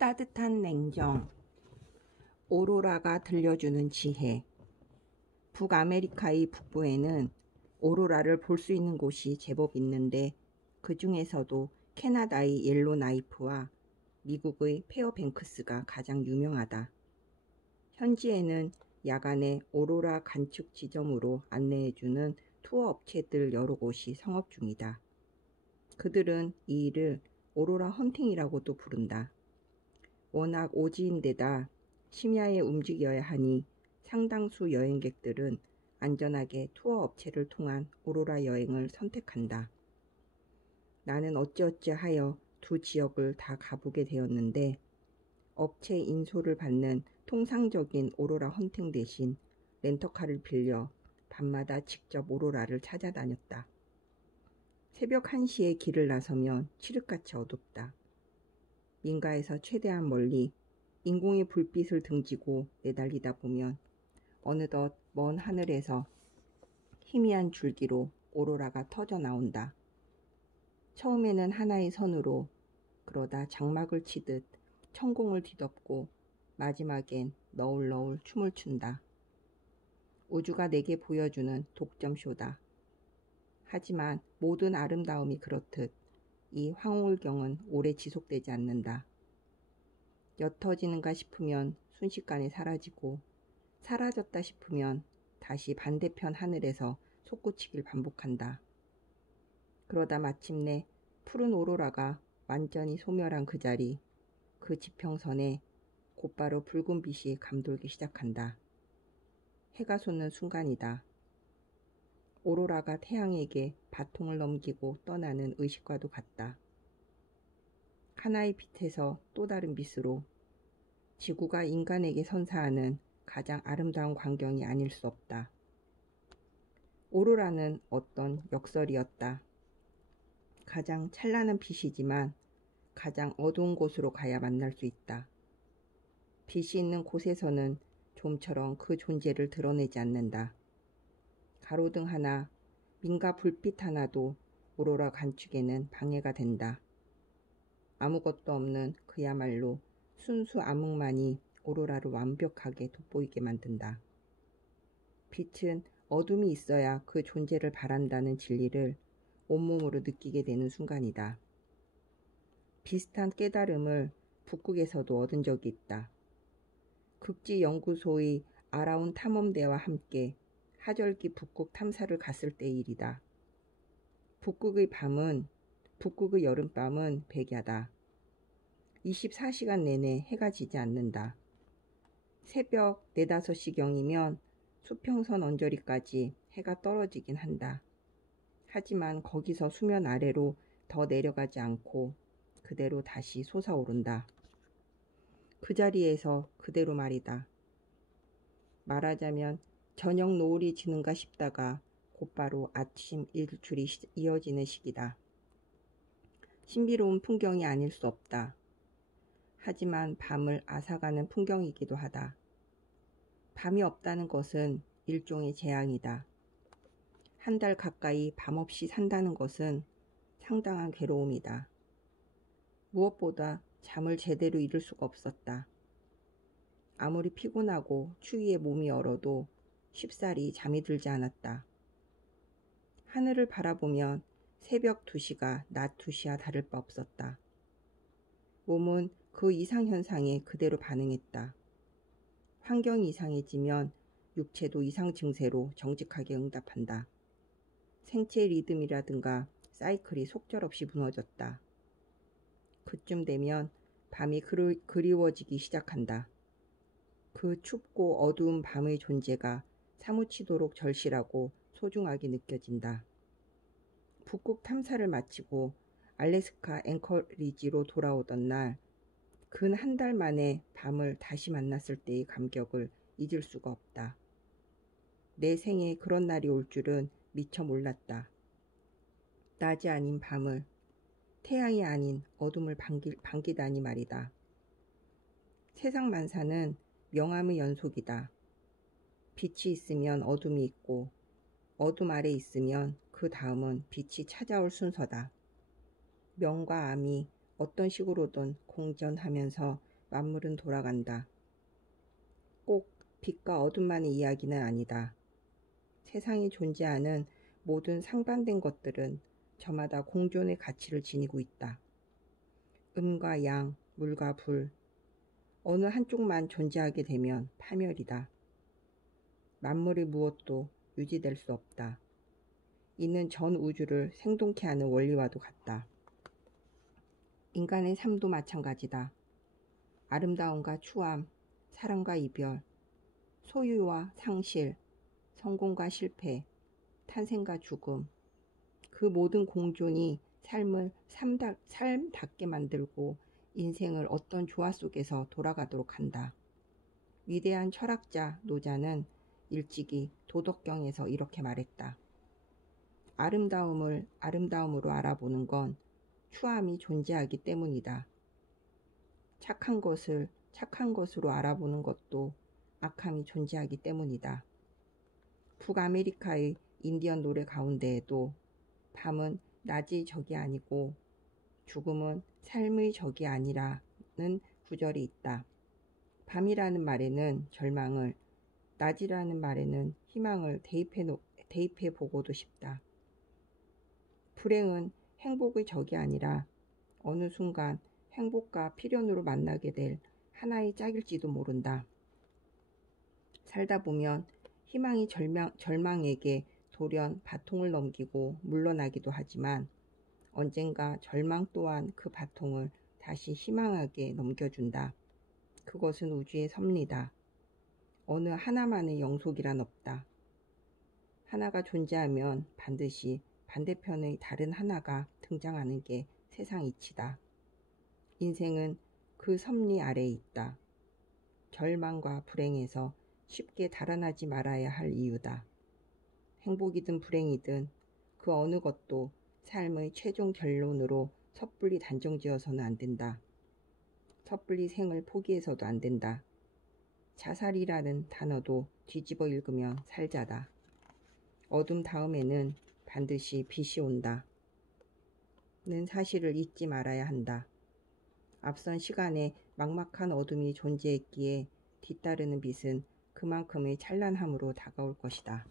따뜻한 냉정, 오로라가 들려주는 지혜. 북아메리카의 북부에는 오로라를 볼 수 있는 곳이 제법 있는데 그 중에서도 캐나다의 옐로나이프와 미국의 페어뱅크스가 가장 유명하다. 현지에는 야간에 오로라 관측 지점으로 안내해주는 투어 업체들 여러 곳이 성업 중이다. 그들은 이 일을 오로라 헌팅이라고도 부른다. 워낙 오지인데다 심야에 움직여야 하니 상당수 여행객들은 안전하게 투어 업체를 통한 오로라 여행을 선택한다. 나는 어찌어찌 하여 두 지역을 다 가보게 되었는데 업체 인솔을 받는 통상적인 오로라 헌팅 대신 렌터카를 빌려 밤마다 직접 오로라를 찾아다녔다. 새벽 1시에 길을 나서면 칠흑같이 어둡다. 민가에서 최대한 멀리 인공의 불빛을 등지고 내달리다 보면 어느덧 먼 하늘에서 희미한 줄기로 오로라가 터져 나온다. 처음에는 하나의 선으로, 그러다 장막을 치듯 천공을 뒤덮고 마지막엔 너울너울 춤을 춘다. 우주가 내게 보여주는 독점쇼다. 하지만 모든 아름다움이 그렇듯 이 황홀경은 오래 지속되지 않는다. 옅어지는가 싶으면 순식간에 사라지고 사라졌다 싶으면 다시 반대편 하늘에서 솟구치길 반복한다. 그러다 마침내 푸른 오로라가 완전히 소멸한 그 자리, 그 지평선에 곧바로 붉은 빛이 감돌기 시작한다. 해가 솟는 순간이다. 오로라가 태양에게 바통을 넘기고 떠나는 의식과도 같다. 하나의 빛에서 또 다른 빛으로 지구가 인간에게 선사하는 가장 아름다운 광경이 아닐 수 없다. 오로라는 어떤 역설이었다. 가장 찬란한 빛이지만 가장 어두운 곳으로 가야 만날 수 있다. 빛이 있는 곳에서는 좀처럼 그 존재를 드러내지 않는다. 가로등 하나, 민가 불빛 하나도 오로라 관측에는 방해가 된다. 아무것도 없는 그야말로 순수 암흑만이 오로라를 완벽하게 돋보이게 만든다. 빛은 어둠이 있어야 그 존재를 바란다는 진리를 온몸으로 느끼게 되는 순간이다. 비슷한 깨달음을 북극에서도 얻은 적이 있다. 극지연구소의 아라운 탐험대와 함께 하절기 북극 탐사를 갔을 때의 일이다. 북극의 여름밤은 백야다. 24시간 내내 해가 지지 않는다. 새벽 4, 5시경이면 수평선 언저리까지 해가 떨어지긴 한다. 하지만 거기서 수면 아래로 더 내려가지 않고 그대로 다시 솟아오른다. 그 자리에서 그대로 말이다. 말하자면 저녁 노을이 지는가 싶다가 곧바로 아침 일출이 이어지는 시기다. 신비로운 풍경이 아닐 수 없다. 하지만 밤을 앗아가는 풍경이기도 하다. 밤이 없다는 것은 일종의 재앙이다. 한 달 가까이 밤 없이 산다는 것은 상당한 괴로움이다. 무엇보다 잠을 제대로 이룰 수가 없었다. 아무리 피곤하고 추위에 몸이 얼어도 쉽사리 잠이 들지 않았다. 하늘을 바라보면 새벽 2시가 낮 2시와 다를 바 없었다. 몸은 그 이상현상에 그대로 반응했다. 환경이 이상해지면 육체도 이상 증세로 정직하게 응답한다. 생체 리듬이라든가 사이클이 속절없이 무너졌다. 그쯤 되면 밤이 그리워지기 시작한다. 그 춥고 어두운 밤의 존재가 사무치도록 절실하고 소중하게 느껴진다. 북극 탐사를 마치고 알래스카 앵커리지로 돌아오던 날, 근 한 달 만에 밤을 다시 만났을 때의 감격을 잊을 수가 없다. 내 생에 그런 날이 올 줄은 미처 몰랐다. 낮이 아닌 밤을, 태양이 아닌 어둠을 반기다니 말이다. 세상 만사는 명암의 연속이다. 빛이 있으면 어둠이 있고 어둠 아래 있으면 그 다음은 빛이 찾아올 순서다. 명과 암이 어떤 식으로든 공존하면서 만물은 돌아간다. 꼭 빛과 어둠만의 이야기는 아니다. 세상에 존재하는 모든 상반된 것들은 저마다 공존의 가치를 지니고 있다. 음과 양, 물과 불, 어느 한쪽만 존재하게 되면 파멸이다. 만물의 무엇도 유지될 수 없다. 이는 전 우주를 생동케 하는 원리와도 같다. 인간의 삶도 마찬가지다. 아름다움과 추함, 사랑과 이별, 소유와 상실, 성공과 실패, 탄생과 죽음, 그 모든 공존이 삶을 삶답게 만들고 인생을 어떤 조화 속에서 돌아가도록 한다. 위대한 철학자 노자는 일찍이 도덕경에서 이렇게 말했다. 아름다움을 아름다움으로 알아보는 건 추함이 존재하기 때문이다. 착한 것을 착한 것으로 알아보는 것도 악함이 존재하기 때문이다. 북아메리카의 인디언 노래 가운데에도 밤은 낮의 적이 아니고 죽음은 삶의 적이 아니라는 구절이 있다. 밤이라는 말에는 절망을, 낮이라는 말에는 희망을 대입해 보고도 싶다. 불행은 행복의 적이 아니라 어느 순간 행복과 필연으로 만나게 될 하나의 짝일지도 모른다. 살다 보면 희망이 절망에게 돌연 바통을 넘기고 물러나기도 하지만 언젠가 절망 또한 그 바통을 다시 희망하게 넘겨준다. 그것은 우주의 섭리다. 어느 하나만의 영속이란 없다. 하나가 존재하면 반드시 반대편의 다른 하나가 등장하는 게 세상 이치다. 인생은 그 섭리 아래에 있다. 절망과 불행에서 쉽게 달아나지 말아야 할 이유다. 행복이든 불행이든 그 어느 것도 삶의 최종 결론으로 섣불리 단정지어서는 안 된다. 섣불리 생을 포기해서도 안 된다. 자살이라는 단어도 뒤집어 읽으면 살자다. 어둠 다음에는 반드시 빛이 온다. 는 사실을 잊지 말아야 한다. 앞선 시간에 막막한 어둠이 존재했기에 뒤따르는 빛은 그만큼의 찬란함으로 다가올 것이다.